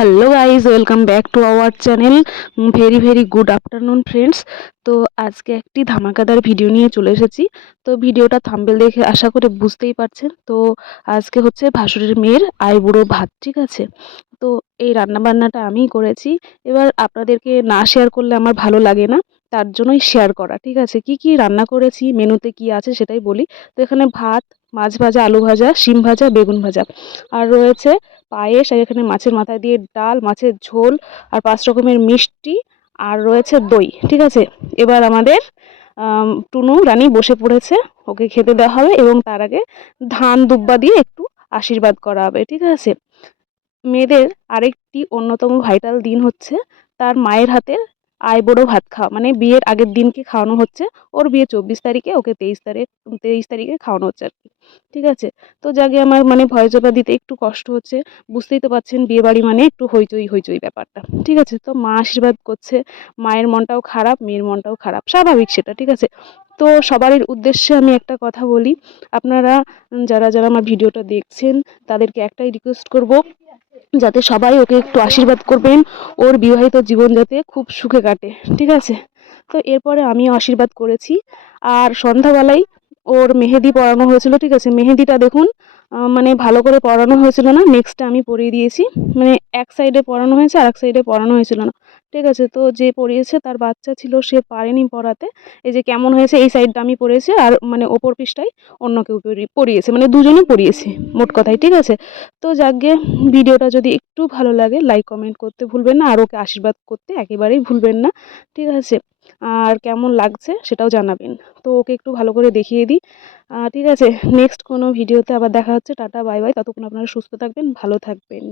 Hello guys, welcome back to our channel. Very very good afternoon friends. তো আজকে একটি ধামাকাদার video নিয়ে চলে এসেছি। তো ভিডিওটা থাম্বনেল দেখে আশা করে বুঝতেই পারছেন। তো আজকে হচ্ছে ভাসুরের মেয়ের আইবুড়ো ভাত, ঠিক আছে। তো এই রান্নাবান্নাটা আমিই করেছি। এবার আপনাদেরকে না শেয়ার করলে আমার ভালো লাগে না, তার জন্যই শেয়ার করা, ঠিক আছে। কি কি রান্না করেছি, মেনুতে কি আছে সেটাই বলি। তো এখানে ভাত, মাছ ভাজা, আলু ভাজা, শিম ভাজা, বেগুন ভাজা, আর রয়েছে পায়েস, আর এখানে মাছের মাথা দিয়ে ডাল, মাছের ঝোল, আর 5 রকমের মিষ্টি, আর রয়েছে দই, ঠিক আছে। এবার আমাদের টুনু রানী বসে পড়েছে, ওকে খেতে দেওয়া হবে এবং তার আগে ধান দুব্বা দিয়ে একটু আশীর্বাদ করা হবে, ঠিক আছে। মেয়েদের আরেকটি অন্যতম ভাইটাল দিন হচ্ছে তার মায়ের হাতের আইবুড়ো ভাত খাওয়া, মানে বিয়ের আগের দিনকে খাওয়ানো হচ্ছে। ওর বিয়ে 24 তারিখে, ওকে 23 তারিখে খাওয়ানো হচ্ছে আর কি, ঠিক আছে। তো যাকে আমার মানে ভয়েস ওভার দিতে একটু কষ্ট হচ্ছে, বুঝতেই তো পারছেন বিয়ে বাড়ি মানে একটু হইচই হইচই ব্যাপারটা, ঠিক আছে। তো মা আশীর্বাদ করছে, মায়ের মনটাও খারাপ, মেয়ের মনটাও খারাপ, স্বাভাবিক সেটা, ঠিক আছে। তো সবারই উদ্দেশ্যে আমি একটা কথা বলি, আপনারা যারা যারা আমার ভিডিওটা দেখছেন তাদেরকে একটাই রিকোয়েস্ট করব, যাতে সবাই ওকে একটু আশীর্বাদ করবেন, ওর বিবাহিত জীবন যাতে খুব সুখে কাটে, ঠিক আছে। তো এরপরে আমিও আশীর্বাদ করেছি। আর সন্ধ্যাবেলায় ওর মেহেদি পরানো হয়েছিল, ঠিক আছে। মেহেদিটা দেখুন, মানে ভালো করে পরানো হয়েছিল না, নেক্সটটা আমি পরিয়ে দিয়েছি। মানে এক সাইডে পরানো হয়েছে আর এক সাইডে পরানো হয়েছিল না, ঠিক আছে। তো যে পরিয়েছে তার বাচ্চা ছিল, সে পারেনি পরাতে। এই যে কেমন হয়েছে, এই সাইডটা আমি পরিয়েছি আর মানে ওপর পিসটাই অন্য কেউ পরিয়েছে, মানে দুজনেই পরিয়েছে মোট কথাই, ঠিক আছে। তো যাকগে, ভিডিওটা যদি একটু ভালো লাগে লাইক কমেন্ট করতে ভুলবেন না, আর ওকে আশীর্বাদ করতে একেবারেই ভুলবেন না, ঠিক আছে। আর কেমন লাগছে সেটাও জানাবেন। তো ওকে একটু ভালো করে দেখিয়ে দিই, ঠিক আছে। নেক্সট কোনো ভিডিওতে আবার দেখা হচ্ছে। Tata, bye bye. ততক্ষণ আপনারা সুস্থ থাকবেন, ভালো থাকবেন।